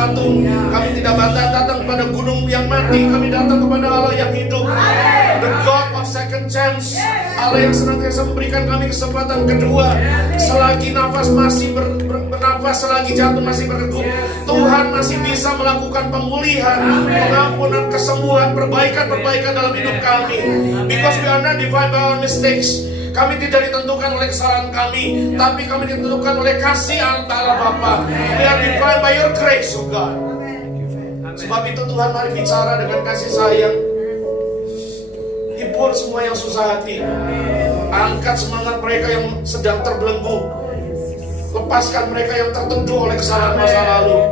patung. Kami tidak datang kepada gunung yang mati. Kami datang kepada Allah yang hidup, the God of second chance. Allah yang senantiasa memberikan kami kesempatan kedua. Selagi nafas masih bernafas, selagi jantung masih berdegup, Tuhan masih bisa melakukan pemulihan, pengampunan, kesembuhan, perbaikan dalam hidup kami. Because we are not defined by our mistakes. Kami tidak ditentukan oleh kesalahan kami, tapi kami ditentukan oleh kasih Allah Bapa. We are defined by your grace, oh God. Sebab itu Tuhan, mari bicara dengan kasih sayang. Hibur semua yang susah hati. Angkat semangat mereka yang sedang terbelenggu. Lepaskan mereka yang tertentu oleh kesalahan masa lalu.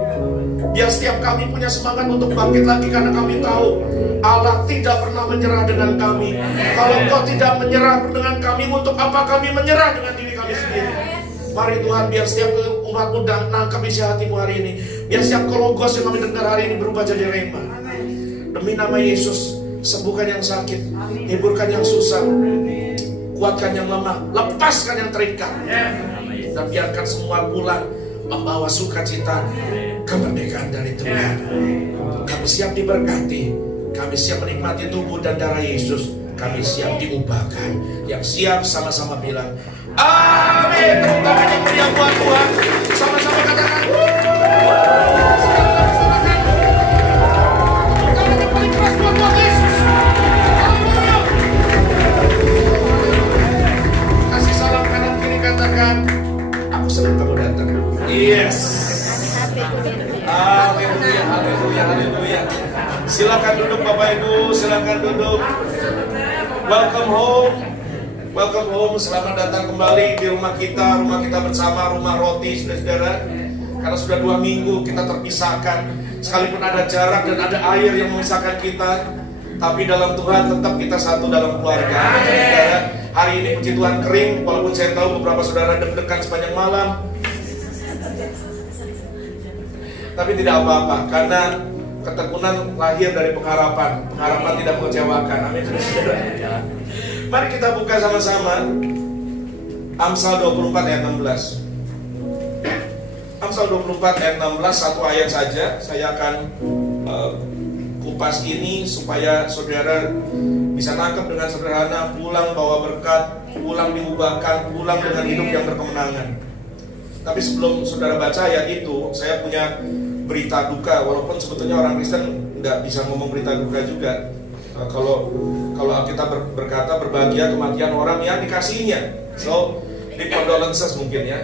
Biar setiap kami punya semangat untuk bangkit lagi, karena kami tahu Allah tidak pernah menyerah dengan kami. Kalau Engkau tidak menyerah dengan kami, untuk apa kami menyerah dengan diri kami sendiri? Mari Tuhan, biar setiap umat-Mu nangkap isi hati-Mu hari ini. Biar setiap kologos yang kami dengar hari ini berubah jadi rema. Demi nama Yesus, sembuhkan yang sakit, hiburkan yang susah, kuatkan yang lemah, lepaskan yang terikat, dan biarkan semua pulang membawa sukacita, kemerdekaan dari Tuhan. Kami siap diberkati. Kami siap menikmati tubuh dan darah Yesus. Kami siap diubahkan. Yang siap sama-sama bilang amin. Tepuk tangan yang meriah buat Tuhan. Sama-sama katakan kasih salam kanan kiri, katakan aku senang kamu datang. Yes. Haleluya, haleluya, haleluya. Silakan duduk Bapak Ibu, silakan duduk. Welcome home. Welcome home. Selamat datang kembali di rumah kita bersama, rumah roti, saudara-saudara. Karena sudah 2 minggu kita terpisahkan. Sekalipun ada jarak dan ada air yang memisahkan kita, tapi dalam Tuhan tetap kita satu dalam keluarga. Saudara, hari ini puji Tuhan kering, walaupun saya tahu beberapa saudara deg-degan sepanjang malam. Tapi tidak apa-apa, karena ketekunan lahir dari pengharapan. Pengharapan tidak mengecewakan. Amin. Mari kita buka sama-sama Amsal 24 ayat 16. Amsal 24 ayat 16, satu ayat saja. Saya akan kupas ini supaya saudara bisa nangkep dengan sederhana. Pulang bawa berkat, pulang diubahkan, pulang dengan hidup yang berkemenangan. Tapi sebelum saudara baca ayat itu, saya punya berita duka. Walaupun sebetulnya orang Kristen nggak bisa ngomong berita duka juga. Kalau kita berkata berbahagia kematian orang yang dikasihinya. So, deep condolences mungkin ya.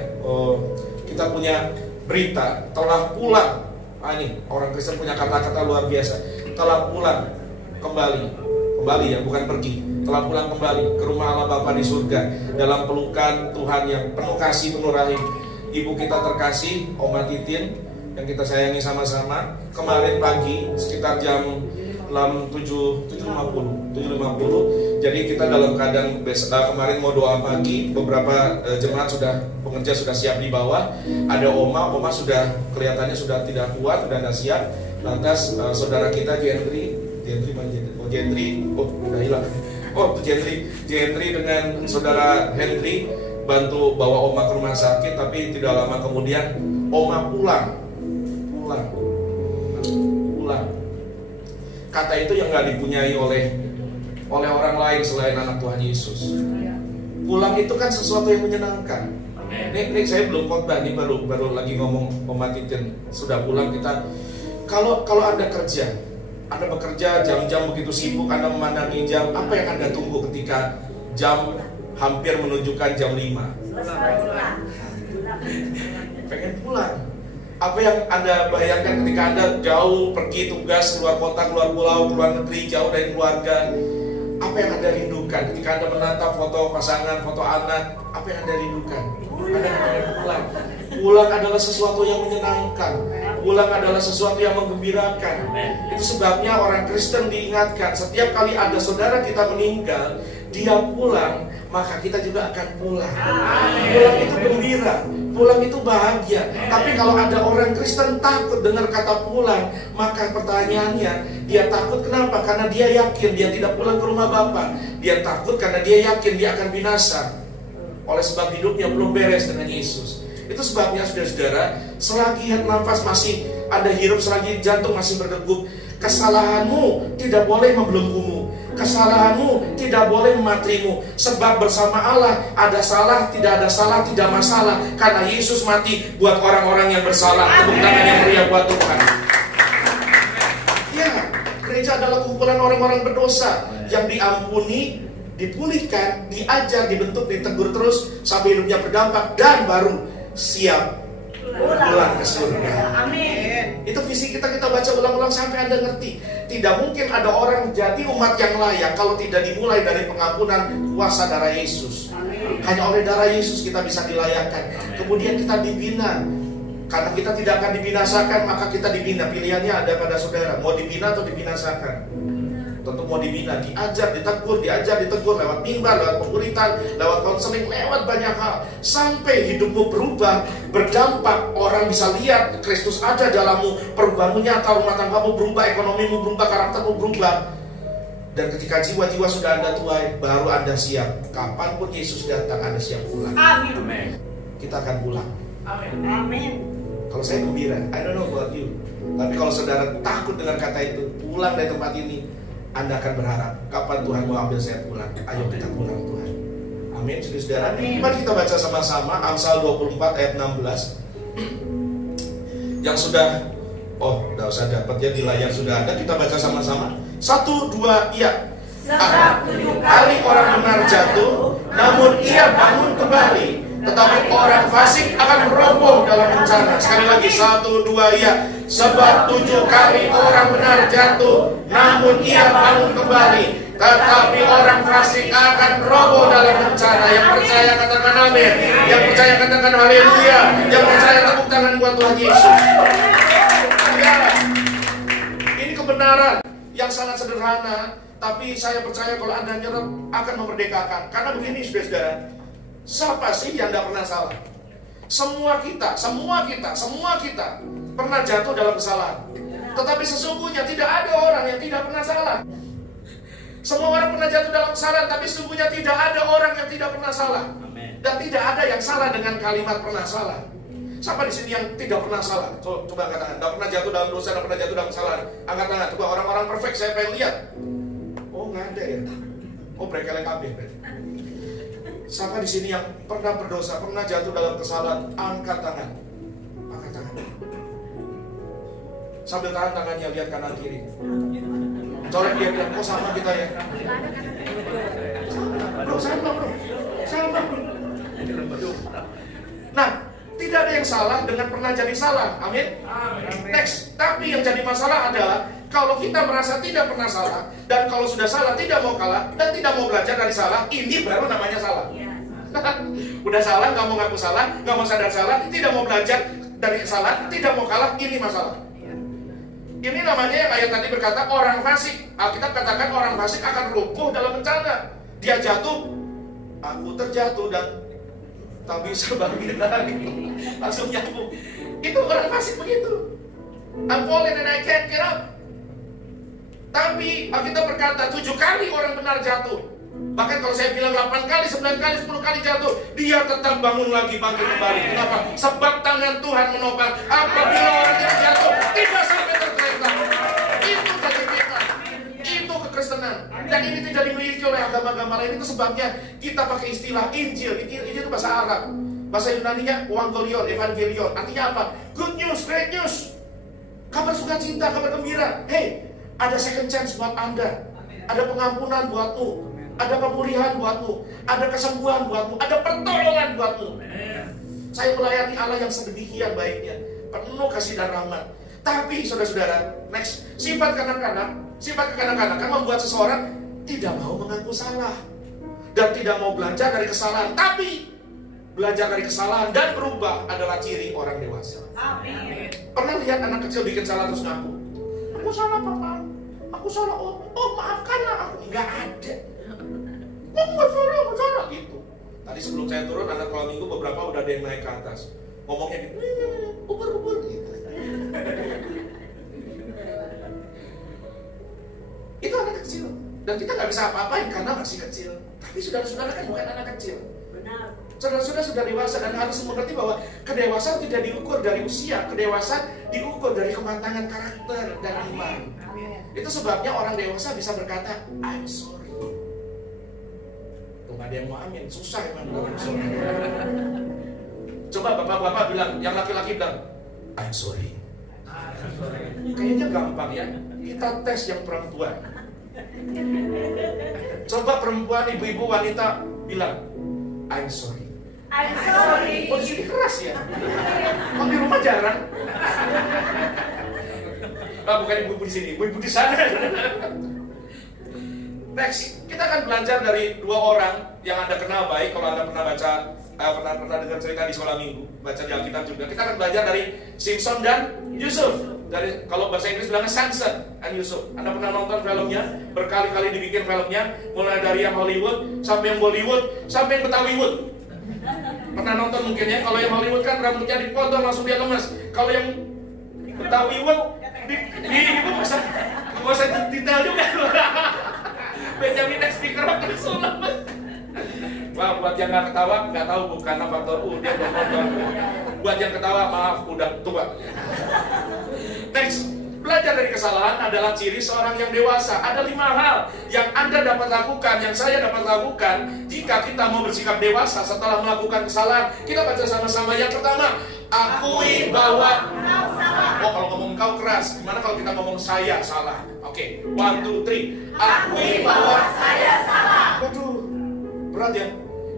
Kita punya berita telah pulang. Ini orang Kristen punya kata-kata luar biasa. Telah pulang kembali ya, bukan pergi. Telah pulang kembali ke rumah Allah Bapa di surga, dalam pelukan Tuhan yang penuh kasih, penuh rahim. Ibu kita terkasih, Oma Titin, yang kita sayangi sama-sama, kemarin pagi sekitar jam 7.50. Jadi kita dalam keadaan kemarin mau doa pagi, beberapa jemaat pengerja sudah siap di bawah. Ada Oma sudah kelihatannya sudah tidak kuat, sudah tidak siap. Lantas saudara kita Jendri dengan saudara Hendri bantu bawa Oma ke rumah sakit. Tapi tidak lama kemudian Oma pulang. Kata itu yang gak dipunyai oleh orang lain selain anak Tuhan Yesus. Pulang itu kan sesuatu yang menyenangkan. Ini saya belum khotbah, ini baru lagi ngomong Oma Titin. Sudah pulang kita. Kalau Anda bekerja jam-jam begitu sibuk, Anda memandangi jam, apa yang Anda tunggu ketika jam hampir menunjukkan jam 5? Pengen pulang. Apa yang Anda bayangkan ketika Anda jauh pergi tugas, keluar kota, keluar pulau, keluar negeri, jauh dari keluarga? Apa yang Anda rindukan ketika Anda menatap foto pasangan, foto anak? Apa yang Anda rindukan? Anda pengen pulang. Pulang adalah sesuatu yang menyenangkan. Pulang adalah sesuatu yang menggembirakan. Itu sebabnya orang Kristen diingatkan, setiap kali ada saudara kita meninggal, dia pulang, maka kita juga akan pulang. Pulang itu gembira, pulang itu bahagia. Tapi kalau ada orang Kristen takut dengar kata pulang, maka pertanyaannya, dia takut kenapa? Karena dia yakin dia tidak pulang ke rumah Bapa. Dia takut karena dia yakin dia akan binasa, oleh sebab hidupnya belum beres dengan Yesus. Itu sebabnya saudara-saudara, selagi nafas masih Anda hirup selagi jantung masih berdegup. Kesalahanmu tidak boleh membelenggumu. Kesalahanmu tidak boleh mematrimu. Sebab bersama Allah ada salah, tidak ada salah, tidak masalah. Karena Yesus mati buat orang-orang yang bersalah. Tepuk tangan yang meriah buat Tuhan. Ya, gereja adalah kumpulan orang-orang berdosa yang diampuni, dipulihkan, diajar, dibentuk, ditegur terus sampai hidupnya berdampak dan baru siap pulang ke surga. Amin. Itu visi kita baca ulang-ulang sampai Anda ngerti. Tidak mungkin ada orang jadi umat yang layak kalau tidak dimulai dari pengampunan kuasa darah Yesus. Hanya oleh darah Yesus kita bisa dilayakkan. Kemudian kita dibina. Karena kita tidak akan dibinasakan, maka kita dibina. Pilihannya ada pada saudara, mau dibina atau dibinasakan. Tentu mau dibina, diajar, ditegur lewat mimbar, lewat pemuritan, lewat konseling, lewat banyak hal. Sampai hidupmu berubah, berdampak, orang bisa lihat Kristus ada dalammu, perubahanmu nyata, rumah tanggamu berubah, ekonomimu berubah, karaktermu berubah. Dan ketika jiwa-jiwa sudah Anda tuai, baru Anda siap. Kapanpun Yesus datang, Anda siap pulang. Amin. Kita akan pulang. Amin. Kalau saya gembira, I don't know about you. Tapi kalau saudara takut dengan kata itu, pulang dari tempat ini, Anda akan berharap, kapan Tuhan mau ambil saya pulang? Ayo kita pulang Tuhan. Amin, saudara. Mari kita baca sama-sama Amsal 24 ayat 16. Yang sudah, tidak usah dapat ya di layar sudah ada. Kita baca sama-sama. 1, 2, iya. Sebab 7 kali orang benar jatuh, namun ia bangun kembali. Tetapi orang fasik akan roboh dalam bencana. Sekali lagi, 1, 2, iya. Sebab 7 kali orang benar jatuh, namun ia bangun kembali. Tetapi orang fasik akan roboh dalam bencana. Yang percaya katakan amin. Yang percaya katakan haleluya. Yang percaya tepuk tangan buat Tuhan Yesus. Ya, ini kebenaran yang sangat sederhana, tapi saya percaya kalau Anda nyerap akan memerdekakan. Karena begini saudara, siapa sih yang tidak pernah salah? Semua kita pernah jatuh dalam kesalahan. Tetapi sesungguhnya tidak ada orang yang tidak pernah salah. Semua orang pernah jatuh dalam kesalahan, tapi sesungguhnya tidak ada orang yang tidak pernah salah. Dan tidak ada yang salah dengan kalimat pernah salah. Siapa di sini yang tidak pernah salah? Coba angkat tangan. Tidak pernah jatuh dalam dosa, tidak pernah jatuh dalam kesalahan. Angkat tangan. Coba orang-orang perfect saya pengen lihat. Oh nggak ada ya. Oh mereka kabeh. Siapa di sini yang pernah berdosa, pernah jatuh dalam kesalahan? Angkat tangan. Angkat tangan. Sambil tahan tangannya, lihat kanan kiri. Colek dia bilang, kok sama kita ya? Sama bro. Nah, tidak ada yang salah dengan pernah jadi salah. Amin. Next. Tapi yang jadi masalah adalah kalau kita merasa tidak pernah salah, dan kalau sudah salah tidak mau kalah, dan tidak mau belajar dari salah, ini baru namanya salah. Udah salah, nggak mau ngaku salah, nggak mau sadar salah, tidak mau belajar dari kesalahan, tidak mau kalah, ini masalah. Ini namanya yang ayat tadi berkata orang fasik. Alkitab katakan orang fasik akan lumpuh dalam bencana. Dia jatuh, aku terjatuh dan tak bisa bangkit lagi. Langsung nyambung. Itu orang fasik begitu. I'm falling and I can't get up. Tapi Alkitab berkata 7 kali orang benar jatuh. Bahkan kalau saya bilang 8 kali, 9 kali, 10 kali jatuh, dia tetap bangun lagi, bangkit kembali. Kenapa? Sebab tangan Tuhan menopang. Apabila orang itu jatuh, tidak sampai tergeletak. Itu keyakinan, itu kekristenan. Dan ini tidak dimiliki oleh agama-agama lain. Itu sebabnya kita pakai istilah Injil. Injil itu bahasa Arab. Bahasa Yunaninya Evangelion. Artinya apa? Good news, great news. Kabar sukacita, kabar gembira. Hey, ada second chance buat Anda. Ada pengampunan buatmu. Ada pemulihan buatmu, ada kesembuhan buatmu, ada pertolongan buatmu. Saya melayani Allah yang sedemikian baiknya, penuh kasih dan rahmat. Tapi saudara-saudara, next, sifat kekanak-kanakan membuat seseorang tidak mau mengaku salah dan tidak mau belajar dari kesalahan. Tapi belajar dari kesalahan dan berubah adalah ciri orang dewasa. Amin. Pernah lihat anak kecil bikin salah terus ngaku? Aku salah papa, aku salah oh maafkanlah aku. Nggak ada. Nggak salah gitu. Tadi sebelum saya turun, anak malam minggu beberapa udah ada yang naik ke atas. Ngomongnya gitu, ubur gitu. Itu anak kecil. Dan kita nggak bisa apa-apain karena masih kecil. Tapi saudara-saudara kan bukan anak kecil. Benar. Saudara-saudara sudah dewasa dan harus mengerti bahwa kedewasaan tidak diukur dari usia. Kedewasaan diukur kok dari kematangan karakter dan iman. Itu sebabnya orang dewasa bisa berkata, I'm sorry. Tuh, gak ada yang mau amin, susah emang bilang I'm sorry. Coba bapak-bapak bilang, yang laki-laki bilang, I'm sorry. Kayaknya gampang ya. Kita tes yang perempuan. Coba perempuan, ibu-ibu, wanita bilang, I'm sorry. I'm sorry. Oh, di sini keras ya. Kok di rumah jarang? Bukan ibu-ibu di sini, ibu-ibu di sana. Next, kita akan belajar dari dua orang yang Anda kenal baik. Kalau Anda pernah baca, pernah dengar cerita di sekolah minggu, baca di Alkitab juga. Kita akan belajar dari Simpson dan Yusuf. Dari, kalau bahasa Inggris bilangnya Samson and Yusuf. Anda pernah nonton filmnya? Berkali-kali dibikin filmnya, mulai dari yang Hollywood sampai yang Bollywood sampai yang Betawiwood. Pernah nonton mungkin ya? Kalau yang Hollywood kan rambutnya dipotong langsung dia lemes. Kalau yang Betawiwood di itu masa detail juga. Benjamin X Speaker langsung lemes. Wah, buat yang nggak ketawa, nggak tahu bukan faktor U, dia belum nonton. Buat yang ketawa, maaf, udah tua. Next, belajar dari kesalahan adalah ciri seorang yang dewasa. Ada 5 hal yang Anda dapat lakukan, yang saya dapat lakukan jika kita mau bersikap dewasa setelah melakukan kesalahan. Kita baca sama-sama. Yang pertama, akui bahwa kalau ngomong kau keras. Gimana kalau kita ngomong saya salah? Oke, 1, 2, 3. Akui bahwa saya salah. Waduh, berat ya.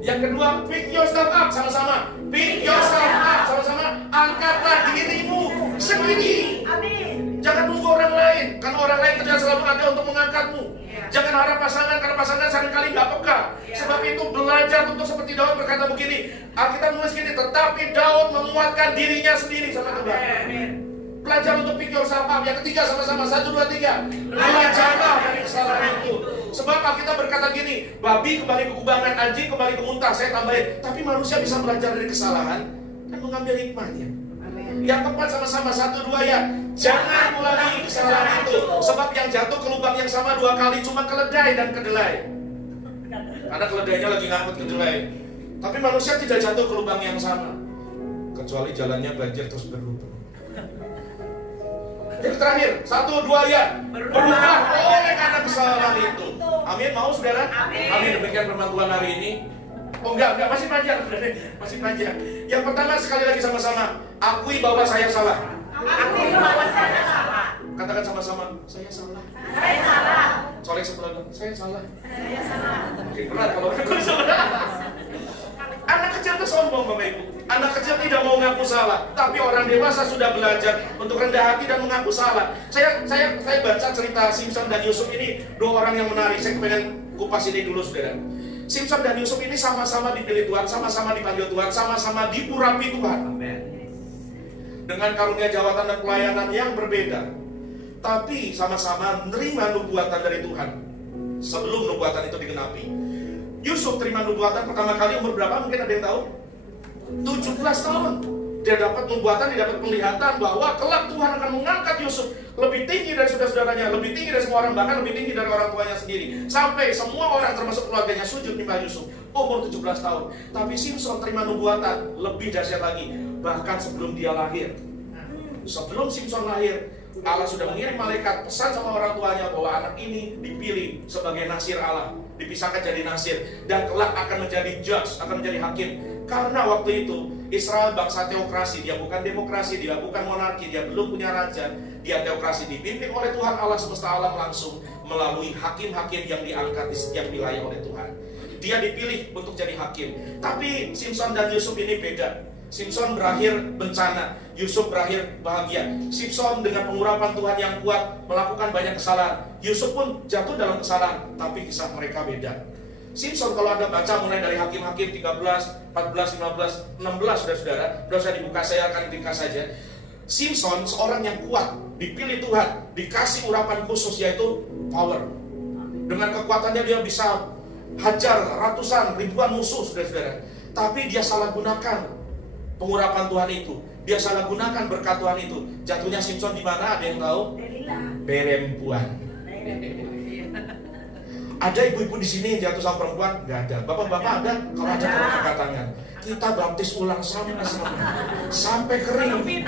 Yang kedua, pick yourself up, sama-sama. Pick yourself up, sama-sama. Angkatlah dirimu sendiri. Amin. Jangan tunggu orang lain, karena orang lain tidak selalu ada untuk mengangkatmu. Jangan harap pasangan, karena pasangan seringkali nggak peka. Sebab itu belajar untuk seperti Daud berkata begini. Alkitab menulis gini, tetapi Daud menguatkan dirinya sendiri, sama Tuhan. Belajar untuk pick yourself up. Yang ketiga sama-sama, 1, 2, 3. Belajarlah dari kesalahan itu. Sebab Alkitab berkata gini, babi kembali ke kubangan, anjing kembali ke muntah. Saya tambahin, tapi manusia bisa belajar dari kesalahan dan mengambil hikmahnya. Yang keempat sama-sama, 1, 2 ya. Jangan ulangi kesalahan itu. Sebab yang jatuh ke lubang yang sama 2 kali cuma keledai dan kedelai. Karena keledainya lagi ngangkut kedelai. Tapi manusia tidak jatuh ke lubang yang sama, kecuali jalannya banjir terus berlubang. Yang terakhir, 1, 2 ya. Berubah oleh karena kesalahan itu. Amin, mau saudara? Amin. Demikian firman Tuhan hari ini. Oh enggak, masih panjang. Masih panjang. Yang pertama sekali lagi sama-sama, akui bahwa saya salah. Akui bahwa saya salah. Katakan sama-sama, saya salah. Saya salah. Soalnya sebelah, saya salah. Saya salah. Oke, berat kalau aku salah. Anak kecil itu sombong, Bapak Ibu. Anak kecil tidak mau ngaku salah, tapi orang dewasa sudah belajar untuk rendah hati dan mengaku salah. Saya baca cerita Simpson dan Yusuf ini, 2 orang yang menarik. Saya pengen kupas ini dulu, saudara. Simpson dan Yusuf ini sama-sama dipilih Tuhan, sama-sama dipanggil Tuhan, sama-sama diurapi Tuhan. Dengan karunia jawatan dan pelayanan yang berbeda, tapi sama-sama menerima nubuatan dari Tuhan sebelum nubuatan itu digenapi. Yusuf terima nubuatan pertama kali umur berapa? Mungkin ada yang tahu? 17 tahun. Dia dapat nubuatan, dia dapat penglihatan bahwa kelak Tuhan akan mengangkat Yusuf lebih tinggi dari saudara-saudaranya, lebih tinggi dari semua orang, bahkan lebih tinggi dari orang tuanya sendiri. Sampai semua orang termasuk keluarganya sujud menyembah Yusuf. Umur 17 tahun. Tapi Simpson terima nubuatan lebih dahsyat lagi, bahkan sebelum dia lahir. Sebelum Simpson lahir, Allah sudah mengirim malaikat pesan sama orang tuanya bahwa anak ini dipilih sebagai nasir Allah, dipisahkan jadi nasir, dan kelak akan menjadi judge, akan menjadi hakim. Karena waktu itu Israel bangsa teokrasi, dia bukan demokrasi, dia bukan monarki, dia belum punya raja, dia teokrasi, dipimpin oleh Tuhan Allah semesta alam langsung melalui hakim-hakim yang diangkat di setiap wilayah oleh Tuhan. Dia dipilih untuk jadi hakim. Tapi Simpson dan Yusuf ini beda. Simpson berakhir bencana, Yusuf berakhir bahagia. Simpson dengan pengurapan Tuhan yang kuat melakukan banyak kesalahan. Yusuf pun jatuh dalam kesalahan, tapi kisah mereka beda. Simpson kalau Anda baca mulai dari Hakim-Hakim 13, 14, 15, 16 saudara-saudara, sudah saya dibuka, saya akan ringkas saja. Simpson seorang yang kuat, dipilih Tuhan, dikasih urapan khusus yaitu power. Dengan kekuatannya dia bisa hajar ratusan, ribuan musuh saudara-saudara. Tapi dia salah gunakan pengurapan Tuhan itu, dia salah gunakan berkat Tuhan itu. Jatuhnya Simpson di mana? Ada yang tahu? Perempuan. Ada ibu-ibu di sini yang jatuh sama perempuan? Gak ada. Bapak-bapak ada? Kalau ada, kalau angkat tangan. Kita baptis ulang sama-sama sampai kering.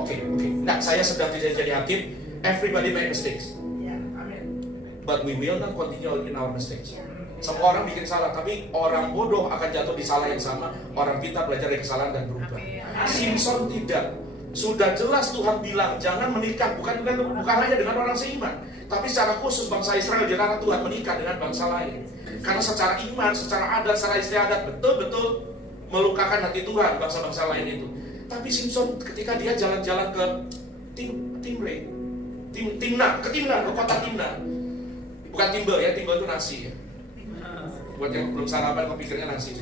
Oke. Nah, saya sedang tidak jadi hakim. Everybody make mistakes. Ya, amin. But we will not continue in our mistakes. Semua orang bikin salah, tapi orang bodoh akan jatuh di salah yang sama. Orang pintar belajar dari kesalahan dan berubah. Simpson tidak. Sudah jelas Tuhan bilang jangan menikah, bukan hanya dengan orang seiman, tapi secara khusus bangsa Israel dilarang Tuhan menikah dengan bangsa lain. Karena secara iman, secara adat, secara istiadat betul-betul melukakan hati Tuhan bangsa-bangsa lain itu. Tapi Simpson ketika dia jalan-jalan ke Timna, ke kota Timna. Bukan Timbel ya, Timbel itu nasi ya. Buat yang belum sarapan kepikirnya nasi.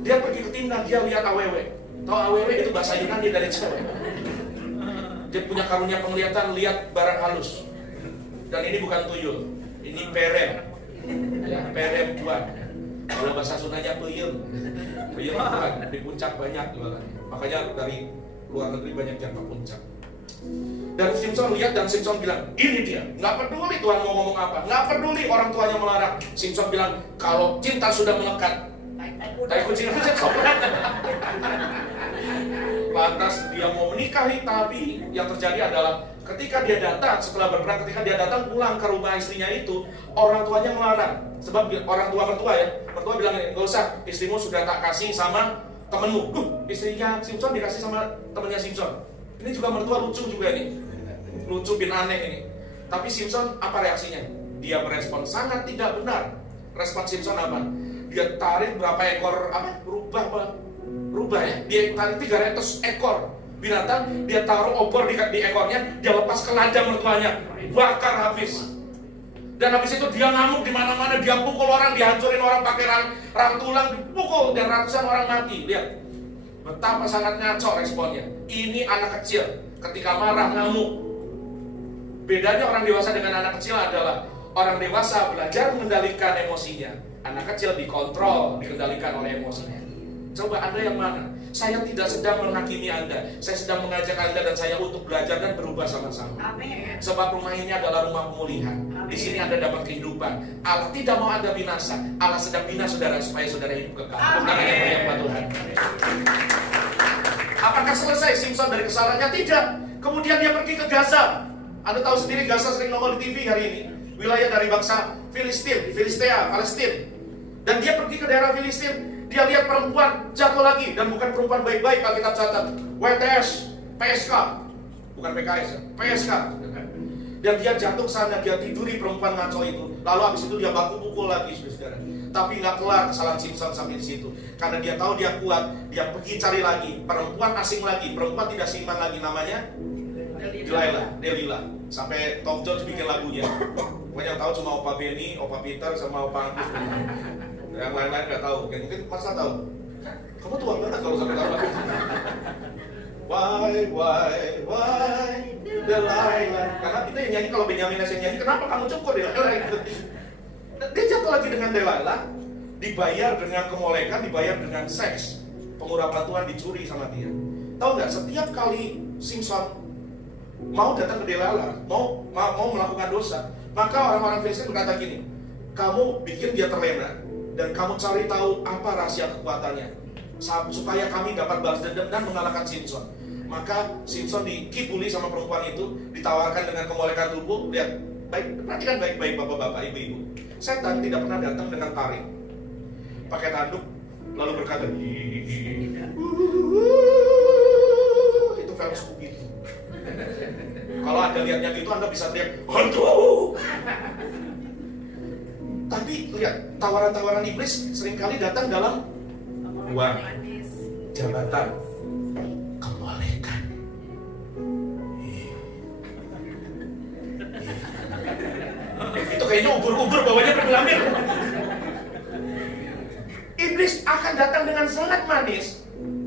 Dia pergi ke Timna, dia lihat awewe. Tahu awewe itu bahasa Yunani dari cewek. Dia punya karunia penglihatan, lihat barang halus. Dan ini bukan tuyul, ini perem. Ya, perem Tuhan. Kalau bahasa Sundanya peyem. Peyem Tuhan, di puncak banyak jualannya. Makanya dari luar negeri banyak yang ke puncak. Dan Simpson lihat dan Simpson bilang, ini dia. Nggak peduli Tuhan mau ngomong apa, nggak peduli orang tuanya melarang. Simpson bilang, kalau cinta sudah melekat, tai kucing aja sobat. Lantas dia mau menikahi, tapi yang terjadi adalah ketika dia datang setelah berperang, ketika dia datang pulang ke rumah istrinya itu, orang tuanya melarang. Sebab orang tua mertua bilang, nggak usah, istrimu sudah tak kasih sama temenmu. Istrinya Simpson dikasih sama temennya Simpson. Ini juga mertua lucu juga nih, lucu bin aneh ini. Tapi Simpson apa reaksinya? Dia merespon sangat tidak benar. Respon Simpson apa? Dia tarik berapa ekor rubah ya, dia tarik 300 ekor binatang, dia taruh obor di ekornya, dia lepas ke ladang mertuanya, bakar habis. Dan habis itu dia ngamuk di mana-mana, dia pukul orang, dihancurin orang pakai rang tulang, dipukul dan ratusan orang mati. Lihat betapa sangat ngaco responnya. Ini anak kecil ketika marah ngamuk. Bedanya orang dewasa dengan anak kecil adalah orang dewasa belajar mengendalikan emosinya, anak kecil dikontrol, dikendalikan oleh emosinya. Coba Anda yang mana? Saya tidak sedang menghakimi Anda, saya sedang mengajak Anda dan saya untuk belajar dan berubah sama-sama. Amin. Sebab rumah ini adalah rumah pemulihan. Di sini Anda dapat kehidupan. Allah tidak mau Anda binasa. Allah sedang bina saudara supaya saudara hidup kekal. Namanya banyak Tuhan. Apakah selesai Simpson dari kesalahannya? Tidak. Kemudian dia pergi ke Gaza. Anda tahu sendiri Gaza sering nongol di TV hari ini. Wilayah dari bangsa Filistea, Palestina. Dan dia pergi ke daerah Filistin. Dia lihat perempuan jatuh lagi, dan bukan perempuan baik-baik. Alkitab catat WTS, PSK, bukan PKS, PSK. Dan dia jatuh ke sana, dia tiduri perempuan ngaco itu. Lalu habis itu dia baku pukul lagi, saudara. Tapi nggak kelar kesalahan Simpson sampai di situ. Karena dia tahu dia kuat, dia pergi cari lagi perempuan asing lagi, perempuan tidak seiman lagi, namanya Delilah. Sampai Tom Jones bikin lagunya. Pokoknya yang tahu cuma Opa Benny, Opa Peter, sama Opa Agus. Yang lain-lain nggak tahu. Mungkin Masa tahu. Kamu tua banget kalau sampai tahu lagu. Why Delilah. Karena kita yang nyanyi, kalau Benyamin yang nyanyi, kenapa kamu cukur Delilah? Dia jatuh lagi dengan Delilah, dibayar dengan kemolekan, dibayar dengan seks. Pengurapan Tuhan dicuri sama dia. Tahu nggak? Setiap kali Simpson mau datang ke Delilah, mau melakukan dosa, maka orang-orang Filistin berkata gini, kamu bikin dia terlena dan kamu cari tahu apa rahasia kekuatannya supaya kami dapat balas dendam dan mengalahkan Simpson. Maka Simpson dikibuli sama perempuan itu, ditawarkan dengan kemolekan tubuh. Lihat, perhatikan baik-baik bapak-bapak, ibu-ibu. Setan tidak pernah datang dengan taring, pakai tanduk, lalu berkata, itu film Scooby. Kalau Anda lihatnya gitu, Anda bisa teriak, hantu. Tapi lihat, tawaran-tawaran iblis seringkali datang dalam uang, jabatan, kemolekan. Itu kayaknya ubur-ubur bawahnya bergelambir. Iblis akan datang dengan sangat manis.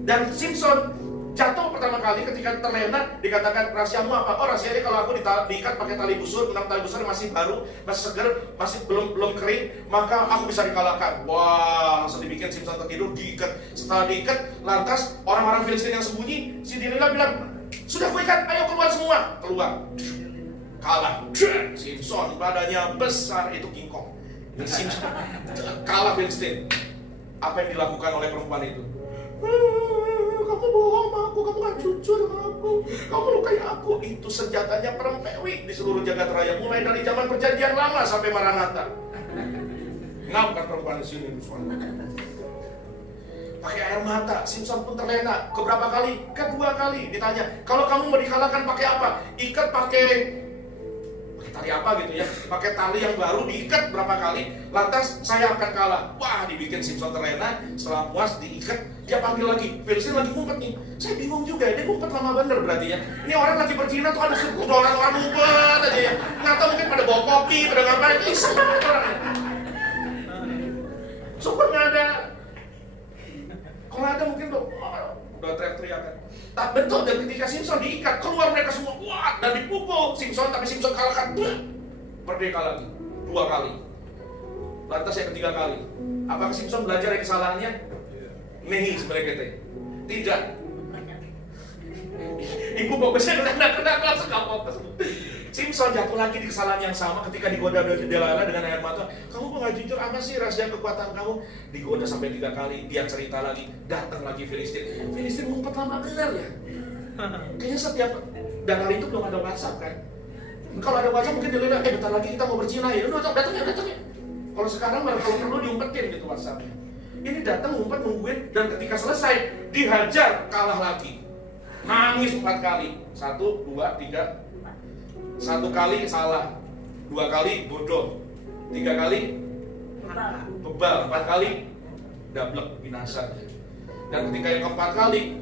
Dan Simpson jatuh pertama kali ketika terlena, dikatakan rahasiamu apa? Oh, rahasianya kalau aku diikat pakai tali busur, 6 tali busur masih baru, masih segar, masih belum kering, maka aku bisa dikalahkan. Wah, langsung dibikin Simpson tertidur, diikat. Setelah diikat, lantas orang-orang Filistin yang sembunyi, si Delilah bilang, sudah aku ikat, ayo keluar semua. Keluar, kalah. Simpson badannya besar, itu King Kong. Ini Simpson kalah Filistin. Apa yang dilakukan oleh perempuan itu? kamu bohong sama aku, kamu gak jujur sama aku, kamu lukai aku. Itu senjatanya perempewi di seluruh jagat raya, mulai dari zaman perjanjian lama sampai Maranatha. Ngap kan perempuan di sini itu suami. Pakai air mata, Simpson pun terlena. Keberapa kali? Kedua kali. Ditanya, kalau kamu mau dikalahkan pakai apa? Ikat pakai tali apa gitu ya, pakai tali yang baru diikat berapa kali, lantas saya akan kalah. Wah, dibikin Simpson terlena. Setelah puas diikat, dia panggil lagi, Filistin lagi ngumpet nih. Saya bingung juga, dia ngumpet lama bener berarti ya. Ini orang lagi berzina tuh ada 10 orang ngumpet aja ya. Nggak tahu mungkin pada bawa kopi, pada ngapain, iseng banget orangnya. Super nggak ada. Kalau ada mungkin tuh, udah teriak-teriakan. Tak betul, dan ketika Simpson diikat, keluar mereka semua, wah, dan dipukul Simpson, tapi Simpson kalahkan, merdeka lagi, 2 kali. Lantas yang ketiga kali, apakah Simpson belajar dari kesalahannya? Nehi sebenarnya kita. Tidak. Ibu bagusnya kena langsung gak fokus. Simpson jatuh lagi di kesalahan yang sama ketika digoda Delilah dengan air mata. Kamu kok gak jujur, apa sih rahasia kekuatan kamu? Digoda sampai 3 kali, dia cerita lagi, datang lagi Filistin. Filistin ngumpet lama benar ya. Kayaknya setiap, dan hari itu belum ada WhatsApp kan. Kalau ada WhatsApp mungkin Delilah, bentar lagi kita mau berzina ya. Udah datang ya. Kalau sekarang malah kalau perlu diumpetin gitu WhatsAppnya. Ini datang ngumpet nungguin, dan ketika selesai dihajar, kalah lagi. Nangis 4 kali. 1, 2, 3. 1 kali salah, 2 kali bodoh, 3 kali bebal, 4 kali dablek binasa. Dan ketika yang keempat kali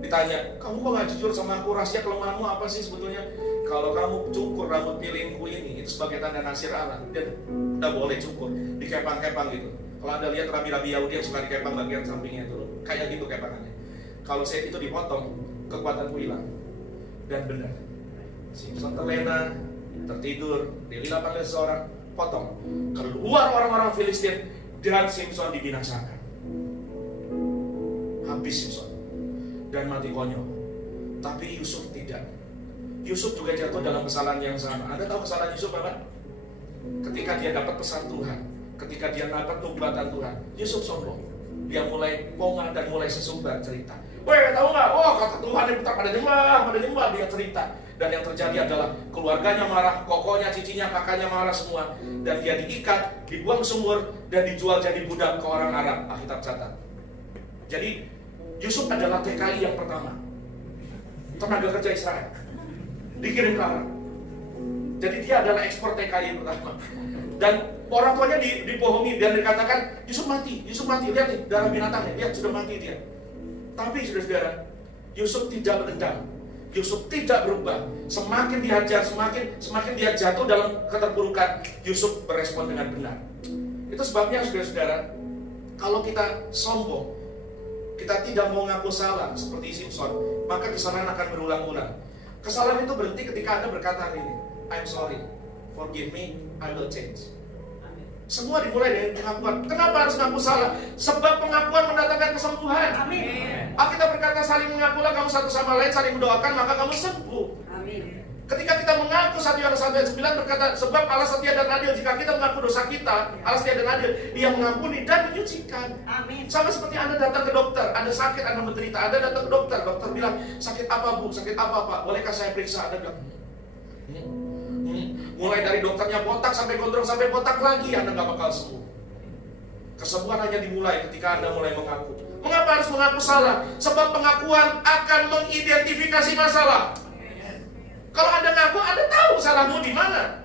ditanya, kamu kok gak jujur sama aku, rahasia kelemahanmu apa sih sebetulnya? Kalau kamu cukur rambut pilingku ini, itu sebagai tanda nasir Allah, dan udah boleh cukur, dikepang-kepang gitu. Kalau Anda lihat rabi-rabi Yahudi yang suka dikepang bagian sampingnya itu, kayak gitu kepangannya. Kalau saya itu dipotong, kekuatanku hilang. Dan benar, Simpson terlena, tertidur, Delilah panggil seorang, potong. Keluar orang-orang Filistin, dan Simpson dibinasakan. Habis Simpson, dan mati konyol. Tapi Yusuf tidak. Yusuf juga jatuh dalam kesalahan yang sama. Anda tahu kesalahan Yusuf apa? Ketika dia dapat pesan Tuhan, ketika dia dapat nubuatan Tuhan, Yusuf sombong. Dia mulai ponga dan mulai sesumbar cerita. Weh, tahu nggak? Oh, kata Tuhan yang pada nyembah, dia cerita. Dan yang terjadi adalah keluarganya marah, kokonya, cicinya, kakaknya marah semua. Dan dia diikat, dibuang ke sumur, dan dijual jadi budak ke orang Arab. Alkitab catat. Jadi Yusuf adalah TKI yang pertama, tenaga kerja Israel, dikirim ke Arab. Jadi dia adalah ekspor TKI yang pertama. Dan orang tuanya dibohongi dan dikatakan Yusuf mati, lihat nih darah binatangnya, lihat sudah mati dia. Tapi saudara-saudara, Yusuf tidak berdendam, Yusuf tidak berubah. Semakin dihajar, semakin dia jatuh dalam keterpurukan, Yusuf berespon dengan benar. Itu sebabnya saudara-saudara, kalau kita sombong, kita tidak mau ngaku salah seperti Simpson, maka kesalahan akan berulang-ulang. Kesalahan itu berhenti ketika Anda berkata ini, I'm sorry, forgive me, I will change. Semua dimulai dari pengakuan. Kenapa harus ngaku salah? Sebab pengakuan mendatangkan kesembuhan. Amin. Alkitab berkata saling mengakulah kamu satu sama lain, saling mendoakan maka kamu sembuh. Amin. Ketika kita mengaku 1 Yohanes 1:9 berkata, sebab Allah setia dan adil. Jika kita mengaku dosa kita, Allah setia dan adil, Dia mengampuni dan menyucikan. Amin. Sama seperti Anda datang ke dokter, Anda sakit, Anda menderita, Anda datang ke dokter, dokter bilang, sakit apa bu, sakit apa pak, bolehkah saya periksa? Anda bilang, mulai dari dokternya botak sampai gondrong sampai botak lagi, Anda gak bakal sembuh. Kesembuhan hanya dimulai ketika Anda mulai mengaku. Mengapa harus mengaku salah? Sebab pengakuan akan mengidentifikasi masalah. Kalau Anda ngaku, Anda tahu salahmu di mana.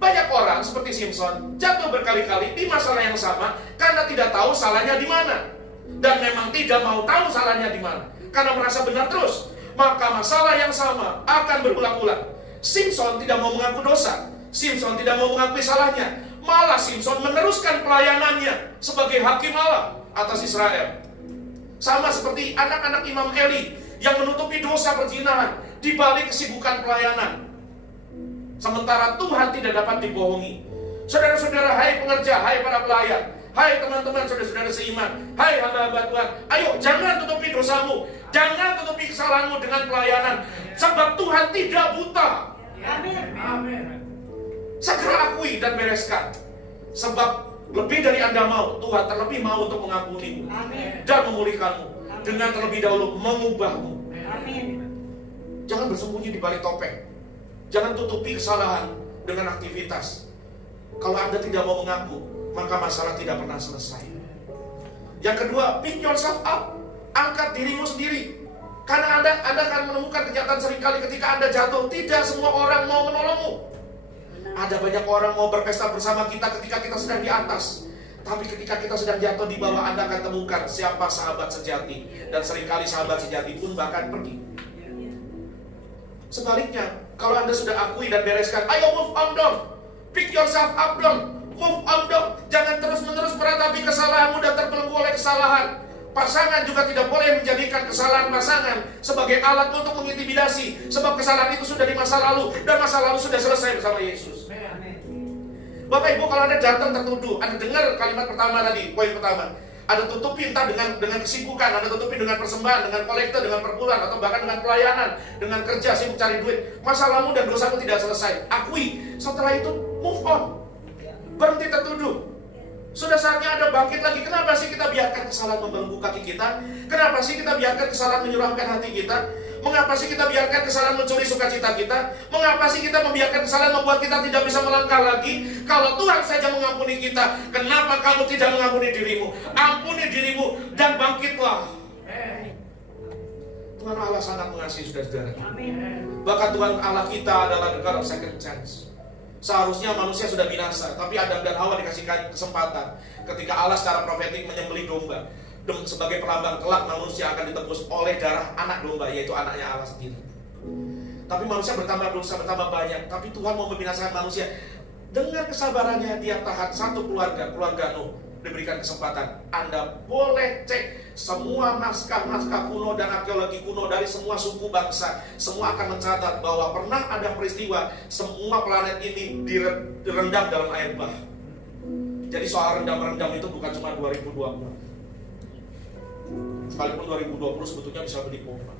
Banyak orang seperti Simpson jatuh berkali-kali di masalah yang sama karena tidak tahu salahnya di mana, dan memang tidak mau tahu salahnya di mana karena merasa benar terus. Maka masalah yang sama akan berulang-ulang. Simpson tidak mau mengaku dosa, Simpson tidak mau mengakui salahnya, malah Simpson meneruskan pelayanannya sebagai hakim Allah atas Israel. Sama seperti anak-anak Imam Eli yang menutupi dosa perzinahan di balik kesibukan pelayanan, sementara Tuhan tidak dapat dibohongi. Saudara-saudara, hai pengerja, hai para pelayan, hai teman-teman, saudara-saudara seiman, hai hamba-hamba Tuhan, ayo jangan tutupi dosamu, jangan tutupi kesalahanmu dengan pelayanan, sebab Tuhan tidak buta. Amin. Amin. Segera akui dan bereskan, sebab lebih dari Anda mau, Tuhan terlebih mau untuk mengampunimu dan memulihkanmu. dengan terlebih dahulu mengubahmu. Amin. Jangan bersembunyi di balik topeng. Jangan tutupi kesalahan dengan aktivitas. Kalau Anda tidak mau mengaku, maka masalah tidak pernah selesai. Yang kedua, pick yourself up. Angkat dirimu sendiri. Karena Anda akan menemukan kenyataan seringkali ketika Anda jatuh, tidak semua orang mau menolongmu. Ada banyak orang mau berpesta bersama kita ketika kita sedang di atas. Tapi ketika kita sedang jatuh di bawah, Anda akan temukan siapa sahabat sejati. Dan seringkali sahabat sejati pun bahkan pergi. Sebaliknya, kalau Anda sudah akui dan bereskan, ayo move on dong. Pick yourself up dong. Move on dong. Jangan terus-menerus meratapi kesalahanmu dan terbelenggu oleh kesalahan. Pasangan juga tidak boleh menjadikan kesalahan pasangan sebagai alat untuk mengintimidasi. Sebab kesalahan itu sudah di masa lalu. Dan masa lalu sudah selesai bersama Yesus. Bapak Ibu, kalau Anda datang tertuduh, Anda dengar kalimat pertama tadi, poin pertama, Anda tutupi entah dengan kesibukan, Anda tutupi dengan persembahan, dengan kolektor, dengan perpuluhan, atau bahkan dengan pelayanan, dengan kerja, sibuk cari duit. Masalahmu dan dosamu tidak selesai. Akui. Setelah itu, move on. Berhenti tertuduh. Sudah saatnya Anda bangkit lagi. Kenapa sih kita biarkan kesalahan membelenggu kaki kita? Kenapa sih kita biarkan kesalahan menyuramkan hati kita? Mengapa sih kita biarkan kesalahan mencuri sukacita kita? Mengapa sih kita membiarkan kesalahan membuat kita tidak bisa melangkah lagi? Kalau Tuhan saja mengampuni kita, kenapa kamu tidak mengampuni dirimu? Ampuni dirimu dan bangkitlah. Tuhan Allah sangat mengasihi saudara-saudara. Bahkan Tuhan Allah kita adalah the God of second chance. Seharusnya manusia sudah binasa, tapi Adam dan Hawa dikasih kesempatan. Ketika Allah secara profetik menyembelih domba sebagai pelambang kelak manusia akan ditebus oleh darah anak domba, yaitu anaknya Allah sendiri. Tapi manusia bertambah dosa, bertambah banyak. Tapi Tuhan mau membinasakan manusia. Dengan kesabarannya dia tahan satu keluarga Nuh, diberikan kesempatan. Anda boleh cek semua naskah-naskah kuno dan arkeologi kuno dari semua suku bangsa. Semua akan mencatat bahwa pernah ada peristiwa semua planet ini direndam dalam air bah. Jadi soal rendam-rendam itu bukan cuma 2020. Sekalipun 2020 sebetulnya bisa beli pompa.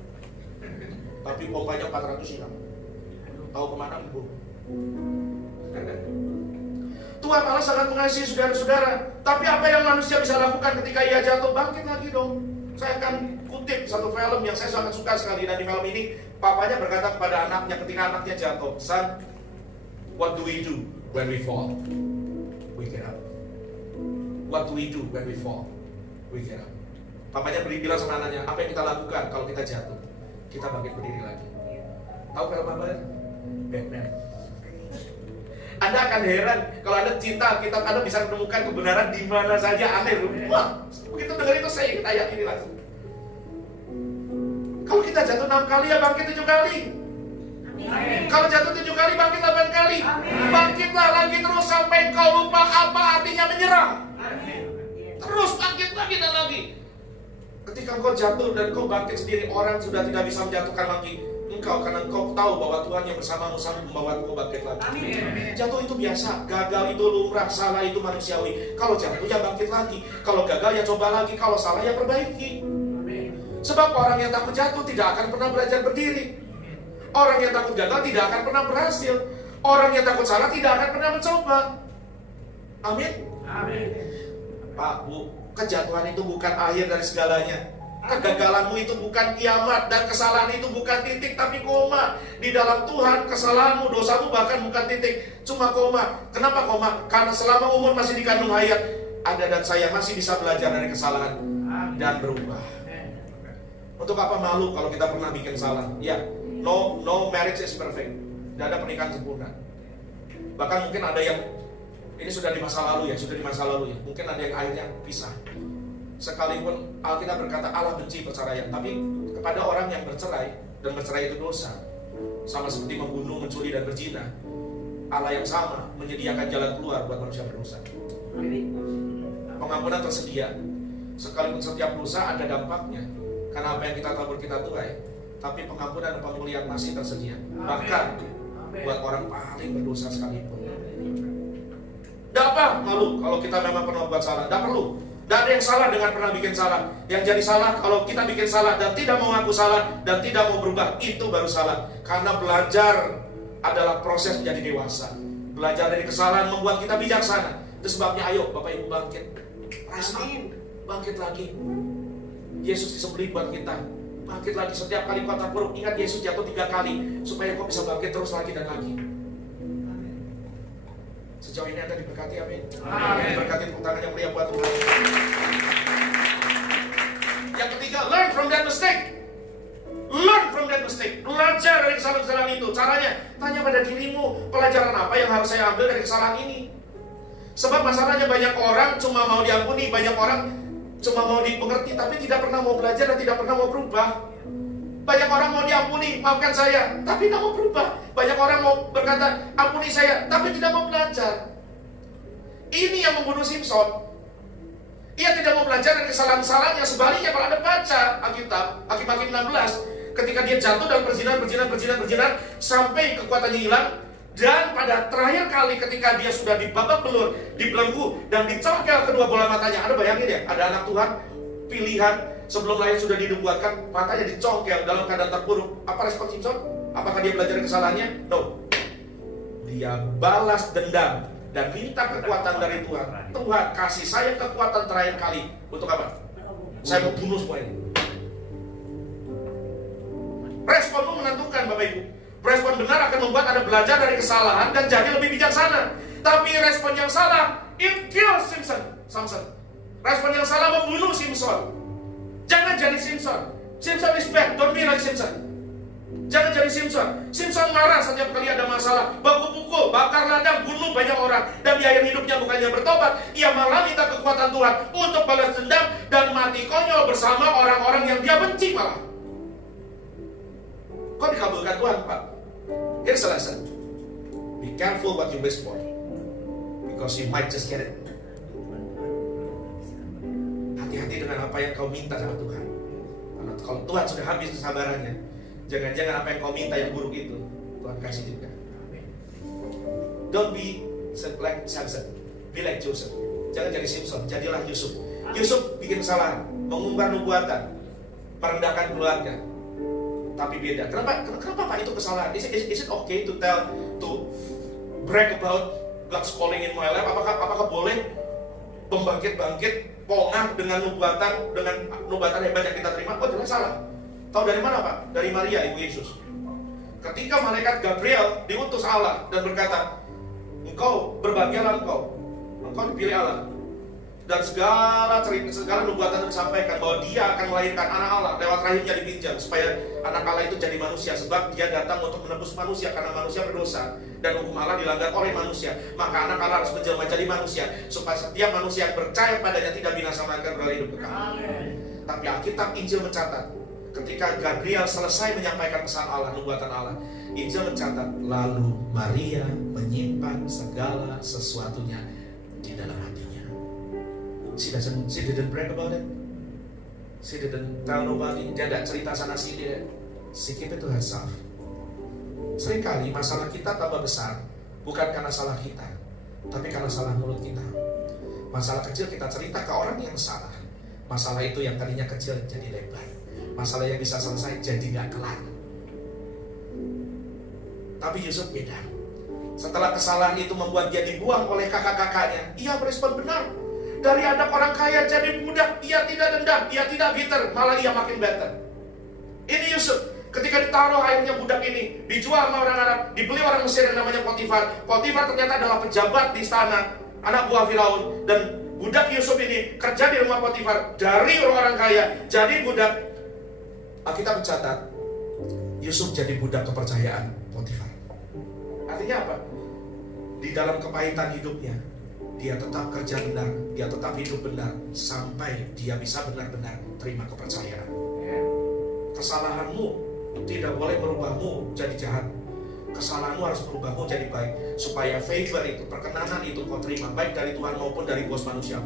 Tapi pompanya 400 hilang. Tahu kemana ibu? Tuhan Allah sangat mengasihi saudara-saudara. Tapi apa yang manusia bisa lakukan ketika ia jatuh? Bangkit lagi dong. Saya akan kutip satu film yang saya sangat suka sekali. Dan di film ini, papanya berkata kepada anaknya ketika anaknya jatuh, "Son, what do we do when we fall? We get up. What do we do when we fall? We get up." Papanya bilang sama anaknya, apa yang kita lakukan kalau kita jatuh? Kita bangkit berdiri lagi. Tahu film apa? Batman. Anda akan heran kalau Anda cinta Alkitab, Anda bisa menemukan kebenaran di mana saja. Aneh. Wah, begitu dengar itu saya ingat ayat ini langsung. Kalau kita jatuh 6 kali, ya bangkit 7 kali. Amin. Kalau jatuh 7 kali, bangkit 8 kali. Amin. Bangkitlah lagi terus sampai kau lupa apa artinya menyerah. Amin. Terus bangkit lagi dan lagi. Ketika engkau jatuh dan kau bangkit sendiri, orang sudah tidak bisa menjatuhkan lagi engkau, karena engkau tahu bahwa Tuhan yang bersamamu sanggup membawa engkau bangkit lagi. Amin. Jatuh itu biasa, gagal itu lumrah, salah itu manusiawi. Kalau jatuh ya bangkit lagi, kalau gagal ya coba lagi, kalau salah ya perbaiki. Amin. Sebab orang yang takut jatuh tidak akan pernah belajar berdiri. Orang yang takut gagal tidak akan pernah berhasil. Orang yang takut salah tidak akan pernah mencoba. Amin. Amin. Pak, Bu, kejatuhan itu bukan akhir dari segalanya. Kegagalanmu itu bukan kiamat, dan kesalahan itu bukan titik tapi koma. Di dalam Tuhan kesalahanmu, dosamu bahkan bukan titik, cuma koma. Kenapa koma? Karena selama umur masih dikandung hayat, Anda dan saya masih bisa belajar dari kesalahan dan berubah. Untuk apa malu kalau kita pernah bikin salah? Ya, no marriage is perfect. Tidak ada pernikahan sempurna. Bahkan mungkin ada yang ini sudah di masa lalu ya, Mungkin ada yang akhirnya pisah. Sekalipun Alkitab berkata Allah benci perceraian, tapi kepada orang yang bercerai, dan bercerai itu dosa, sama seperti membunuh, mencuri, dan berzina, Allah yang sama menyediakan jalan keluar buat manusia berdosa. Pengampunan tersedia. Sekalipun setiap dosa ada dampaknya, karena apa yang kita tabur kita tuai, tapi pengampunan dan pemulihan masih tersedia. Bahkan buat orang paling berdosa sekalipun. Tidak apa malu kalau kita memang pernah buat salah. Tidak perlu. Tidak ada yang salah dengan pernah bikin salah. Yang jadi salah kalau kita bikin salah dan tidak mau ngaku salah dan tidak mau berubah, itu baru salah. Karena belajar adalah proses menjadi dewasa. Belajar dari kesalahan membuat kita bijaksana. Itu sebabnya ayo Bapak Ibu bangkit. Bangkit lagi. Yesus disembelih buat kita. Bangkit lagi setiap kali kau terpuruk. Ingat Yesus jatuh 3 kali supaya kau bisa bangkit terus lagi dan lagi. Sejauh ini Anda diberkati, amin. Diberkati tepuk tangan yang mulia buat Tuhan. Yang ketiga, learn from that mistake. Learn from that mistake. Belajar dari kesalahan-kesalahan itu. Caranya, tanya pada dirimu, pelajaran apa yang harus saya ambil dari kesalahan ini. Sebab masalahnya banyak orang cuma mau diampuni, banyak orang cuma mau dimengerti, tapi tidak pernah mau belajar dan tidak pernah mau berubah. Banyak orang mau diampuni, maafkan saya, tapi tidak mau berubah. Banyak orang mau berkata, ampuni saya, tapi tidak mau belajar. Ini yang membunuh Simpson. Ia tidak mau belajar dari kesalahan-kesalahannya. Sebaliknya kalau Anda baca Alkitab, Hakim-Hakim 16, ketika dia jatuh dan berjinan, sampai kekuatannya hilang. Dan pada terakhir kali ketika dia sudah dibabak belur, dibelenggu, dan dicongkel kedua bola matanya. Anda bayangin ya, ada anak Tuhan, pilihan, sebelum lahir sudah dinubuatkan, matanya dicongkel dalam keadaan terpuruk. Apa respon Simpson? Apakah dia belajar dari kesalahannya? No. Dia balas dendam dan minta kekuatan dari Tuhan. Tuhan, kasih saya kekuatan terakhir kali. Untuk apa? Saya mau bunuh semua ini. Responmu menentukan, Bapak Ibu. Respon benar akan membuat Anda belajar dari kesalahan dan jadi lebih bijaksana. Tapi respon yang salah, it kills Samson. Respon yang salah membunuh Simpson. Jangan jadi Simpson. Simpson is bad, don't be like Simpson. Jangan jadi Simpson. Simpson marah setiap kali ada masalah, baku pukul, bakar ladang, bunuh banyak orang. Dan di akhir hidupnya bukannya bertobat, ia malah minta kekuatan Tuhan untuk balas dendam dan mati konyol bersama orang-orang yang dia benci malah. Kok dikabulkan Tuhan, Pak? Here's a lesson. Be careful what you wish for, because you might just get it. Hati-hati dengan apa yang kau minta sama Tuhan. Karena kalau Tuhan sudah habis kesabarannya, jangan-jangan apa yang kau minta yang buruk itu Tuhan kasih juga. Don't be like Samson, be like Joseph. Jangan jadi Simpson, jadilah Yusuf. Yusuf bikin kesalahan, mengumbar nubuatan, merendahkan keluarga. Tapi beda. Kenapa Pak itu kesalahan? Is it okay to brag about God's calling in my life? Apakah boleh bangkit pongah dengan nubatan hebat yang kita terima? Oh, jelas salah. Tahu dari mana, Pak? Dari Maria, ibu Yesus. Ketika malaikat Gabriel diutus Allah dan berkata, engkau berbahagialah engkau dipilih Allah. Dan segala nubuatan disampaikan bahwa dia akan melahirkan anak Allah lewat rahimnya dipinjam supaya anak Allah itu jadi manusia, sebab dia datang untuk menebus manusia karena manusia berdosa dan hukum Allah dilanggar oleh manusia. Maka anak Allah harus menjelma jadi manusia supaya setiap manusia yang percaya padanya tidak binasa melainkan beroleh hidup kekal. Tapi Alkitab Injil mencatat ketika Gabriel selesai menyampaikan pesan Allah, nubuatan Allah, Injil mencatat lalu Maria menyimpan segala sesuatunya di dalam hatinya. She didn't brag about it. She didn't tell nobody. Dia tidak cerita sana sini. She keep it to herself. Seringkali masalah kita tambah besar bukan karena salah kita, tapi karena salah mulut kita. Masalah kecil kita cerita ke orang yang salah. Masalah itu yang tadinya kecil jadi lebar. Masalah yang bisa selesai jadi gak kelar. Tapi Yusuf beda. Setelah kesalahan itu membuat dia dibuang oleh kakak-kakaknya, ia berespon benar. Dari anak orang kaya jadi budak, ia tidak dendam, ia tidak bitter, malah ia makin better. Ini Yusuf, ketika ditaruh akhirnya budak ini, dijual sama orang Arab, dibeli orang Mesir yang namanya Potifar. Potifar ternyata adalah pejabat di istana, anak buah Firaun. Dan budak Yusuf ini kerja di rumah Potifar, dari orang kaya jadi budak. Alkitab mencatat, Yusuf jadi budak kepercayaan Potifar. Artinya apa? Di dalam kepahitan hidupnya, dia tetap kerja benar, dia tetap hidup benar, sampai dia bisa benar-benar terima kepercayaan. Kesalahanmu tidak boleh merubahmu jadi jahat. Kesalahanmu harus merubahmu jadi baik, supaya favor itu, perkenanan itu kau terima, baik dari Tuhan maupun dari bos manusia.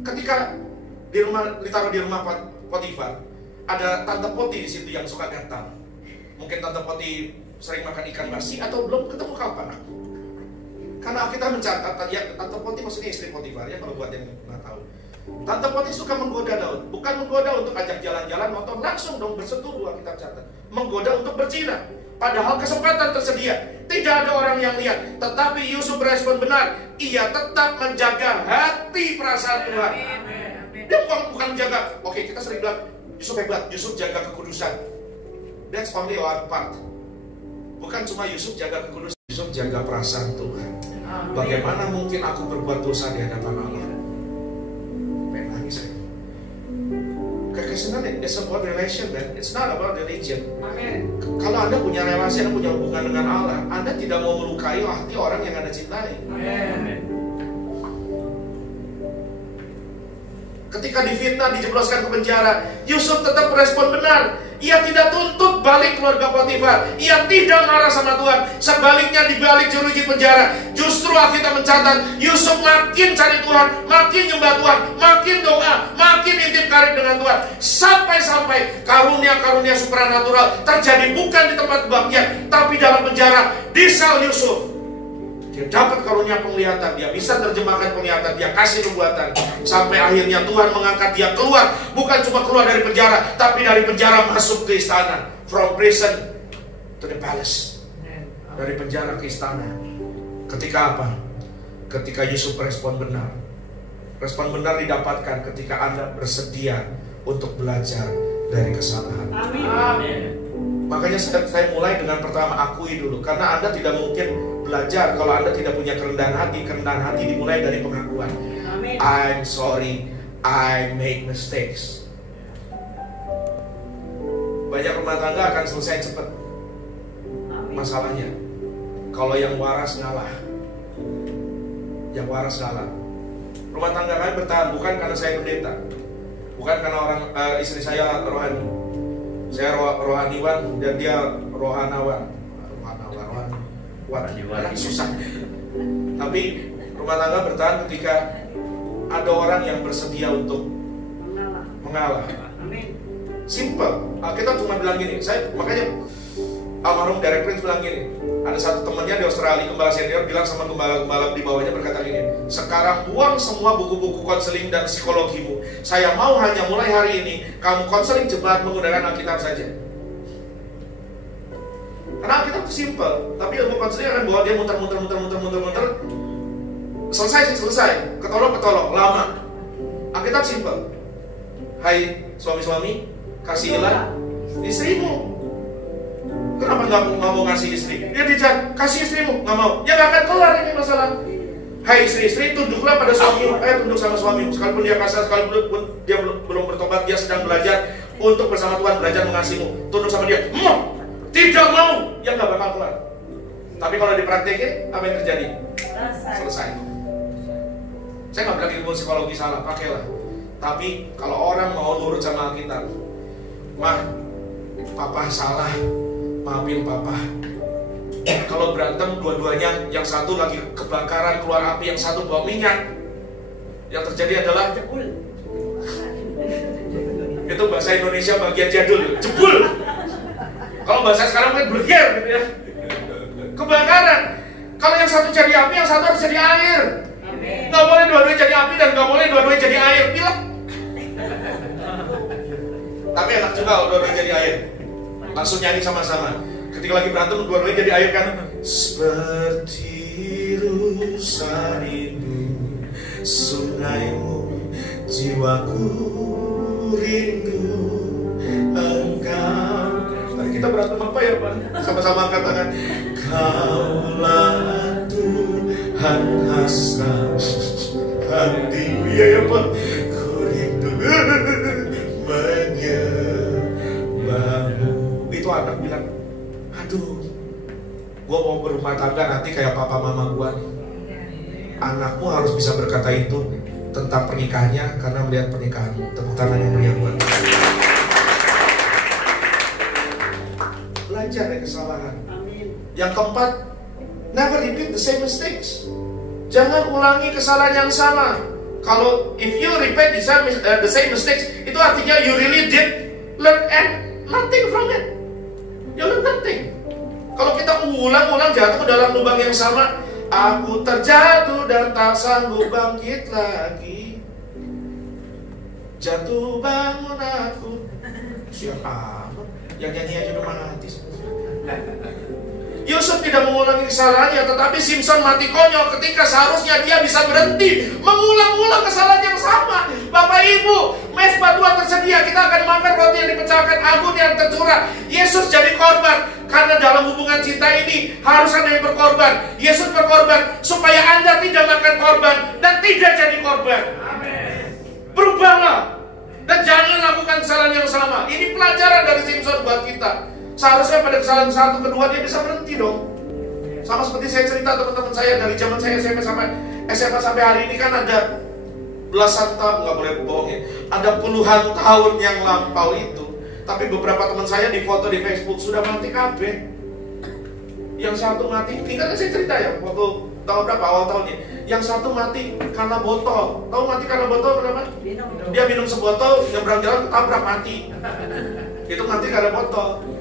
Ketika ditaruh di rumah Potifar, ada Tante Poti di situ yang suka gatal. Mungkin Tante Poti sering makan ikan basi atau belum ketemu kapan. Karena kita mencatat, ya, Tante Poti maksudnya istri Potifar ya, kalau buat yang nggak tahu. Tante Poti suka menggoda Daud, bukan menggoda untuk ajak jalan-jalan, nonton, langsung dong bersetubuh, kita catat. Menggoda untuk berzina, padahal kesempatan tersedia, tidak ada orang yang lihat. Tetapi Yusuf berespon benar, ia tetap menjaga hati perasaan Tuhan. Dia bukan menjaga. Oke, kita sering bilang Yusuf hebat, Yusuf jaga kekudusan. That's only one part. Bukan cuma Yusuf jaga kekudusan, Yusuf jaga perasaan Tuhan. Bagaimana mungkin aku berbuat dosa di hadapan Allah? Pengen nangis saya. Kekristenan it's about relation, man. It's not about religion. Kalau Anda punya relasi, Anda punya hubungan dengan Allah, Anda tidak mau melukai hati orang yang Anda cintai. Ketika difitnah, dijebloskan ke penjara, Yusuf tetap merespon benar. Ia tidak tuntut balik keluarga Potifar. Ia tidak marah sama Tuhan. Sebaliknya di balik jeruji penjara, justru Alkitab mencatat Yusuf makin cari Tuhan, makin nyembah Tuhan, makin doa, makin intip karib dengan Tuhan. Sampai-sampai karunia-karunia supranatural terjadi bukan di tempat kebaktian, tapi dalam penjara, di sel Yusuf. Dia dapat karunia penglihatan, dia bisa terjemahkan penglihatan, dia kasih nubuatan. Sampai akhirnya Tuhan mengangkat dia keluar. Bukan cuma keluar dari penjara, tapi dari penjara masuk ke istana. From prison to the palace. Dari penjara ke istana. Ketika apa? Ketika Yusuf respon benar. Respon benar didapatkan ketika Anda bersedia untuk belajar dari kesalahan. Amin. Makanya saya mulai dengan pertama akui dulu. Karena Anda tidak mungkin belajar kalau Anda tidak punya kerendahan hati. Kerendahan hati dimulai dari pengakuan. Amin. I'm sorry, I make mistakes. Banyak rumah tangga akan selesai cepat masalahnya kalau yang waras ngalah. Yang waras ngalah. Rumah tangga kalian bertahan bukan karena saya pendeta, bukan karena istri saya rohani. Saya rohaniwan dan dia rohanawan. Susah. Tapi rumah tangga bertahan ketika ada orang yang bersedia untuk mengalah. Simple. Kita cuma bilang gini. Makanya almarhum Derek Prince bilang gini. Ada satu temannya di Australia, gembala senior, bilang sama gembala di bawahnya berkata gini, sekarang buang semua buku-buku konseling dan psikologimu. Saya mau hanya mulai hari ini kamu konseling jemaat menggunakan Alkitab saja. Karena Alkitab simple, tapi ilmu konseling akan bawa dia muter. Selesai, ketolong, lama. Alkitab simple. Hai suami-suami, kasihilah istrimu. Kenapa nggak mau ngasih istri? Dia dijak, kasih istrimu, nggak mau. Ya nggak akan kelar ini masalah. Hai istri-istri, tunduklah pada suamimu. Tunduk sama suamimu. Sekalipun dia kasar, sekalipun dia belum bertobat, dia sedang belajar untuk bersama Tuhan, belajar mengasihimu. Tunduk sama dia. Tidak mau, ya nggak bakal kelar. Tapi kalau dipraktekin, apa yang terjadi? Selesai. Saya nggak bilang ilmu psikologi salah, pakailah. Tapi kalau orang mau nurut sama Alkitab, papa salah, maafin papa. Kalau berantem dua-duanya, yang satu lagi kebakaran keluar api, yang satu bawa minyak, yang terjadi adalah itu bahasa Indonesia bagian jadul, jebul. Kalau bahasa sekarang kan berger gitu ya. Kebakaran. Kalau yang satu jadi api, yang satu harus jadi air. Nggak boleh dua-duanya jadi api dan nggak boleh dua-duanya jadi air. Pilek. Tapi enak juga kalau dua-duanya jadi air. Langsung nyanyi sama-sama. Ketika lagi berantem dua-duanya jadi air kan. Seperti rusa rindu sungaimu, jiwaku rindu engkau. Tadi kita berantem apa ya Pak? Sama-sama angkat tangan. Kaulah Tuhan hasrat hatiku. Iya ya Pak. Ku rindu menyembahmu. Itu anak bilang, aduh, gue mau berumah tangga nanti kayak papa mama gue nih. Anakmu harus bisa berkata itu tentang pernikahannya karena melihat pernikahanmu. Tepuk tangan yang meriah buat. Belajar dari kesalahan. Yang keempat, never repeat the same mistakes. Jangan ulangi kesalahan yang sama. Kalau if you repeat the same mistakes, itu artinya you really did learn and nothing from it. You learn nothing. Kalau kita ulang-ulang jatuh ke dalam lubang yang sama, aku terjatuh dan tak sanggup bangkit lagi. Jatuh bangun aku. Siapa? Yang nyanyi aja udah mati. Yusuf tidak mengulangi kesalahannya, tetapi Simpson mati konyol ketika seharusnya dia bisa berhenti mengulang-ulang kesalahan yang sama. Bapak Ibu, mezbah Tuhan tersedia, kita akan makan roti yang dipecahkan, anggur yang tercurah. Yesus jadi korban, karena dalam hubungan cinta ini harus ada yang berkorban. Yesus berkorban supaya Anda tidak makan korban dan tidak jadi korban. Berubahlah dan jangan lakukan kesalahan yang sama. Ini pelajaran dari Simpson buat kita. Seharusnya pada kesalahan satu kedua dia bisa berhenti dong. Sama seperti saya cerita teman-teman saya dari zaman saya SMA sampai hari ini, kan ada belasan tahun, nggak boleh bohong ya, ada puluhan tahun yang lampau itu. Tapi beberapa teman saya di foto di Facebook sudah mati kabeh. Yang satu mati, ini kan saya cerita ya, waktu tahun berapa awal tahunnya. Yang satu mati karena botol. Tahu mati karena botol kenapa? Dia minum sebotol, nyebrang jalan ketabrak mati. Itu mati karena botol.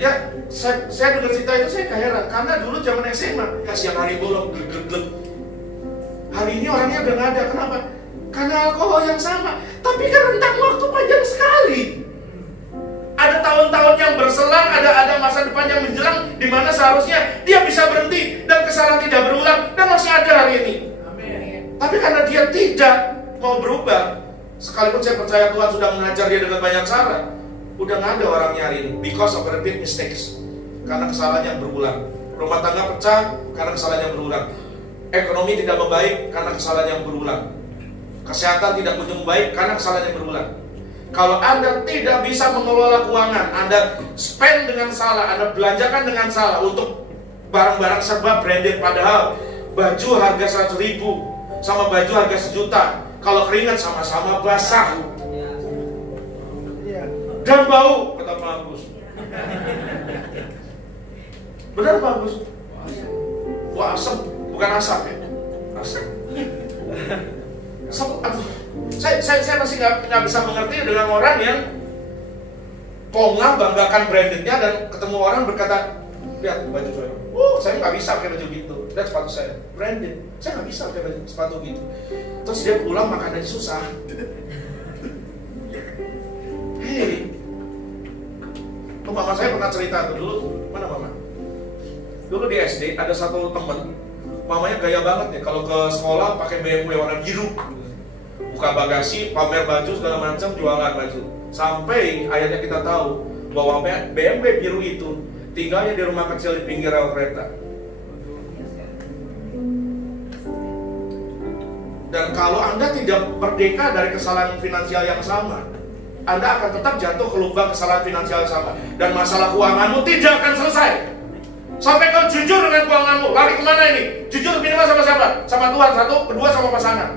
Ya, saya dengar cerita itu saya heran, karena dulu zaman SMA, ya siang hari bolong, glek. Hari ini orangnya udah nggak ada, kenapa? Karena alkohol yang sama, tapi kan rentang waktu panjang sekali. Ada tahun-tahun yang berselang, ada masa depan yang menjelang, di mana seharusnya dia bisa berhenti dan kesalahan tidak berulang dan masih ada hari ini. Amin. Tapi karena dia tidak mau berubah, sekalipun saya percaya Tuhan sudah mengajar dia dengan banyak cara, udah nggak ada orang nyariin because of repeat mistakes, karena kesalahan yang berulang. Rumah tangga pecah karena kesalahan yang berulang. Ekonomi tidak membaik karena kesalahan yang berulang. Kesehatan tidak kunjung baik karena kesalahan yang berulang. Kalau Anda tidak bisa mengelola keuangan, Anda spend dengan salah, Anda belanjakan dengan salah untuk barang-barang serba branded, padahal baju harga 100.000 sama baju harga 1 juta, kalau keringat sama-sama basah dan bau, kata Pak Agus. Benar Pak Agus? Wah, asam, bukan asap ya? Asam. Aduh, saya masih nggak bisa mengerti dengan orang yang pongah banggakan brandednya dan ketemu orang berkata, lihat baju saya. Saya nggak bisa pakai baju gitu. Dan sepatu saya branded, saya nggak bisa pakai sepatu gitu. Terus dia pulang makanannya susah. Hei, mama saya pernah cerita tuh dulu. Mana mama? Dulu di SD ada satu temen, mamanya gaya banget ya, kalau ke sekolah pakai BMW warna biru, buka bagasi, pamer baju segala macam, jualan baju. Sampai akhirnya kita tahu bahwa BMW biru itu tinggalnya di rumah kecil di pinggir rel kereta. Dan kalau Anda tidak merdeka dari kesalahan finansial yang sama, Anda akan tetap jatuh ke lubang kesalahan finansial yang sama. Dan masalah keuanganmu tidak akan selesai sampai kau jujur dengan keuanganmu. Lari kemana ini? Jujur minimal sama siapa? Sama Tuhan, satu, kedua sama pasangan.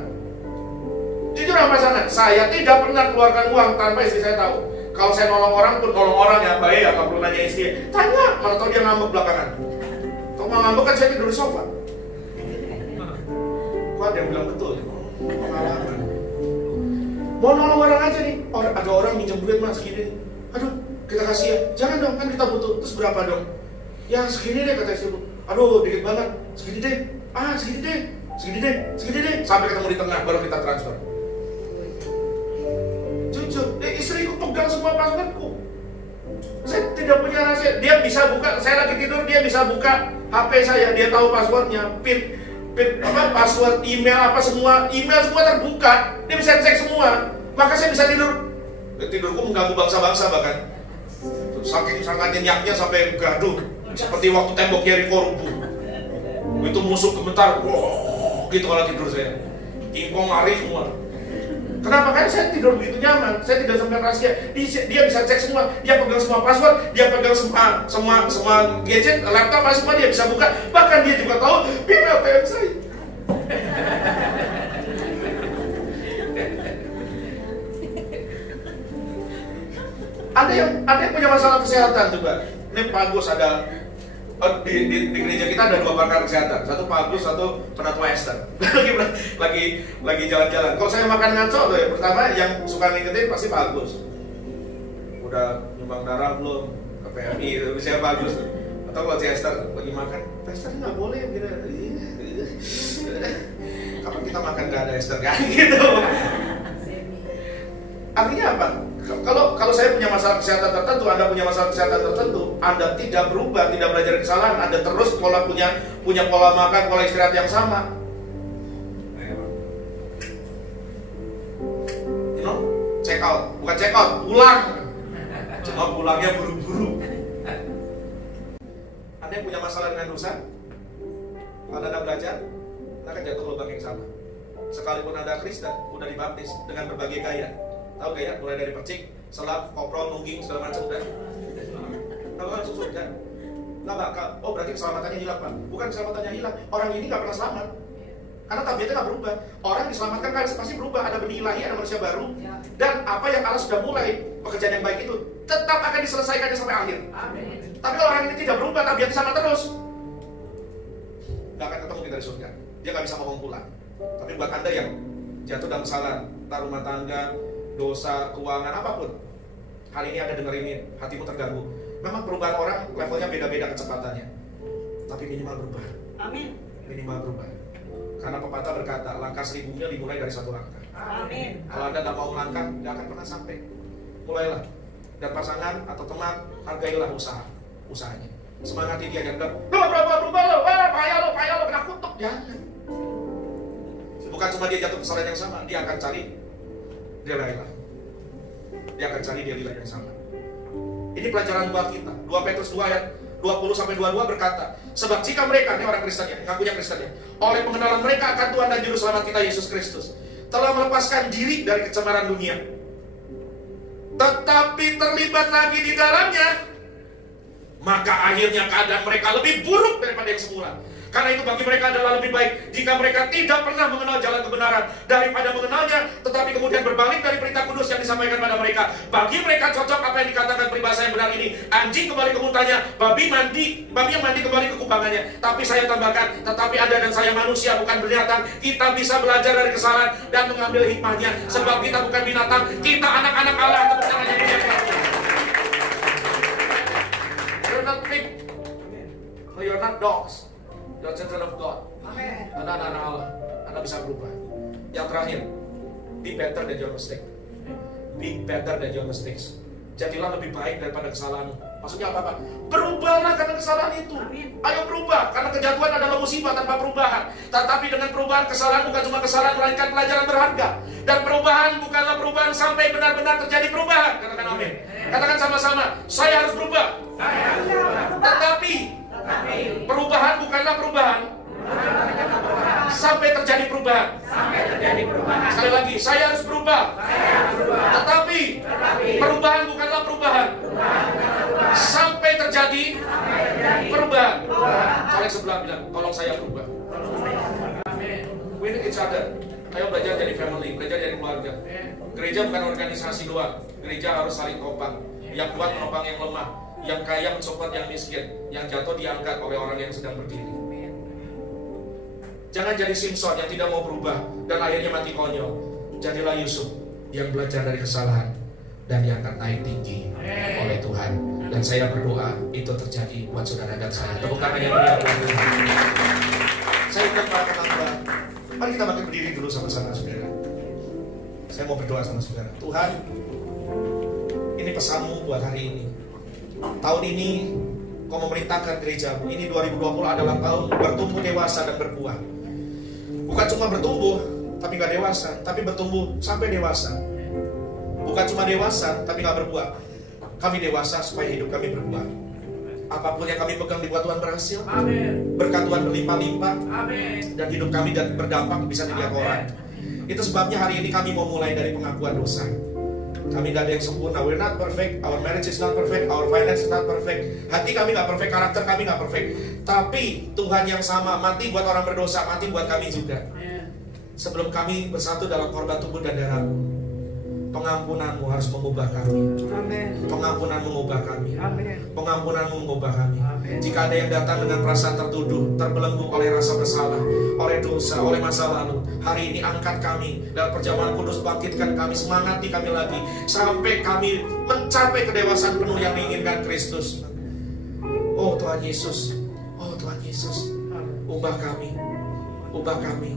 Jujur sama pasangan. Saya tidak pernah keluarkan uang tanpa istri saya tahu. Kalau saya nolong orang pun nolong orang ya baik, ya nggak perlu nanya istri. Tanya, mana tahu dia ngambek belakangan. Kalau mau ngambek kan saya tidur di sofa. Kok ada yang bilang betul? Pengalaman. Mau nolong orang aja nih, ada orang minjem duit mas segini. Aduh, kita kasih ya. Jangan dong, kan kita butuh. Terus berapa dong? Ya segini deh kata istri. Aduh, dikit banget. Segini deh. Segini deh. Segini deh. Sampai ketemu di tengah baru kita transfer. Jujur, istriku pegang semua passwordku. Saya tidak punya rahasia. Dia bisa buka, saya lagi tidur, dia bisa buka HP saya. Dia tahu passwordnya, pin password email semua terbuka. Dia bisa cek semua. Maka saya bisa tidur. Tidurku mengganggu bangsa-bangsa bahkan. Saking sangat nyenyaknya sampai gaduh. Seperti waktu tembok Yeriko rubuh. Itu musuh gemetar. Gitu kalau tidur saya. Ingkong lari semua. Kenapa? Kan saya tidur begitu nyaman. Saya tidak sampai rahasia. Dia bisa cek semua. Dia pegang semua password. Dia pegang semua gadget, laptop, semua dia bisa buka. Bahkan dia juga tahu PIN ATM saya. Ada yang punya masalah kesehatan juga. Ini Pak Agus ada di gereja kita ada 2 pakar kesehatan. Satu Pak Agus, satu penatua Esther. lagi jalan-jalan. Kalau saya makan ngaco tuh ya, pertama yang suka ngikutin pasti Pak Agus. Udah nyumbang darah belum ke PMI, misalnya Pak Agus. Atau kalau si Esther lagi makan, Esther nggak boleh gitu. Kapan kita makan nggak ada Esther kan gitu. Artinya apa? Kalau saya punya masalah kesehatan tertentu, Anda punya masalah kesehatan tertentu, Anda tidak berubah, tidak belajar dari kesalahan, Anda terus punya pola makan, pola istirahat yang sama. Check out, bukan check out, pulang. Cuma pulangnya buru-buru. Anda yang punya masalah dengan dosa, kalau Anda belajar, Anda akan jatuh lubang yang sama. Sekalipun Anda Kristen, udah dibaptis dengan berbagai gaya. Tahu gaya? Mulai dari percik, selap, koprol, nungging, segala macam udah. Kalau langsung surga, nggak bakal. Oh berarti keselamatannya hilang Pak? Bukan keselamatannya hilang. Orang ini nggak pernah selamat. Karena tabiatnya nggak berubah. Orang diselamatkan kan pasti berubah. Ada benih ilahi, ada manusia baru. Dan apa yang Allah sudah mulai, pekerjaan yang baik itu tetap akan diselesaikannya sampai akhir. Amin. Tapi kalau orang ini tidak berubah, tabiatnya sama terus, nggak akan ketemu kita di surga. Dia nggak bisa ngomong pulang. Tapi buat Anda yang jatuh dalam kesalahan, entah rumah tangga, dosa, keuangan, apapun, hari ini Anda denger ini, hatimu terganggu. Memang perubahan orang levelnya beda-beda kecepatannya, tapi minimal berubah. Amin. Minimal berubah. Karena pepatah berkata, langkah 1000 mil dimulai dari 1 langkah. Amin. Kalau Anda nggak mau melangkah, nggak akan pernah sampai. Mulailah. Dan pasangan atau teman, hargailah usahanya. Semangati dia, jangan bilang, berubah lo, payah lo, kena kutuk. Jangan. Bukan cuma dia jatuh kesalahan yang sama, dia akan cari dia rela. Dia akan cari dia yang sama. Ini pelajaran buat kita. 2 Petrus 2 ayat 20-22 berkata, sebab jika mereka, ini orang Kristen ya, ngakunya Kristen ya, oleh pengenalan mereka akan Tuhan dan Juru Selamat kita Yesus Kristus, telah melepaskan diri dari kecemaran dunia, tetapi terlibat lagi di dalamnya, maka akhirnya keadaan mereka lebih buruk daripada yang semula. Karena itu bagi mereka adalah lebih baik jika mereka tidak pernah mengenal jalan kebenaran daripada mengenalnya, tetapi kemudian berbalik dari berita kudus yang disampaikan pada mereka. Bagi mereka cocok apa yang dikatakan peribahasa yang benar ini, anjing kembali ke muntahnya, babi yang mandi kembali ke kubangannya. Tapi saya tambahkan, tetapi Anda dan saya manusia bukan binatang, kita bisa belajar dari kesalahan dan mengambil hikmahnya. Sebab kita bukan binatang, kita anak-anak Allah yang kebenarannya dunia kelak. You're not pig, no, you're not dogs. You're children of God. Amen. Anda anak-anak Allah. Anda bisa berubah. Yang terakhir, be better than your mistake. Be better than your mistakes. Jadilah lebih baik daripada kesalahanmu. Maksudnya apa? Berubahlah karena kesalahan itu. Amin. Ayo berubah. Karena kejatuhan adalah musibah tanpa perubahan. Tetapi dengan perubahan, kesalahan bukan cuma kesalahan, melainkan pelajaran berharga. Dan perubahan bukanlah perubahan sampai benar-benar terjadi perubahan. Katakan amin. Katakan sama-sama, saya harus berubah. Tetapi perubahan bukanlah perubahan sampai terjadi perubahan. Sekali lagi, saya harus berubah. Tetapi perubahan bukanlah perubahan sampai terjadi perubahan. Kalau sebelah bilang, tolong saya berubah. We need each other. Ayo belajar jadi family, belajar jadi keluarga. Gereja bukan organisasi doang. Gereja harus saling kompak. Yang kuat menopang yang lemah, yang kaya mensupport yang miskin, yang jatuh diangkat oleh orang yang sedang berdiri. Jangan jadi Simpson yang tidak mau berubah dan akhirnya mati konyol. Jadilah Yusuf yang belajar dari kesalahan dan diangkat naik tinggi oleh Tuhan. Dan saya berdoa itu terjadi buat saudara dan saya. Tepuk tangan yang meriah. Saya undang para ketangga. Mari kita bangkit berdiri dulu sama-sama, saudara. Saya mau berdoa sama saudara. Tuhan, ini pesanmu buat hari ini. Tahun ini Kau memerintahkan gerejamu. Ini 2020 adalah tahun bertumbuh dewasa dan berbuah. Bukan cuma bertumbuh tapi gak dewasa, tapi bertumbuh sampai dewasa. Bukan cuma dewasa tapi gak berbuah. Kami dewasa supaya hidup kami berbuah. Apapun yang kami pegang dibuat Tuhan berhasil. Amin. Berkat Tuhan berlimpah-limpah. Amin. Dan hidup kami dan berdampak bisa dilihat orang. Itu sebabnya hari ini kami mau mulai dari pengakuan dosa. Kami tidak ada yang sempurna. We're not perfect. Our marriage is not perfect. Our finance is not perfect. Hati kami gak perfect. Karakter kami gak perfect. Tapi Tuhan yang sama mati buat orang berdosa, mati buat kami juga. Sebelum kami bersatu dalam korban tubuh dan darah-Mu, pengampunanmu harus mengubah kami. Amen. Pengampunanmu mengubah kami. Amen. Pengampunanmu mengubah kami. Amen. Jika ada yang datang dengan perasaan tertuduh, terbelenggu oleh rasa bersalah, oleh dosa, oleh masa lalu, hari ini angkat kami dalam perjamuan kudus, bangkitkan kami, semangati kami lagi sampai kami mencapai kedewasaan penuh yang diinginkan Kristus. Oh Tuhan Yesus, oh Tuhan Yesus, ubah kami, ubah kami.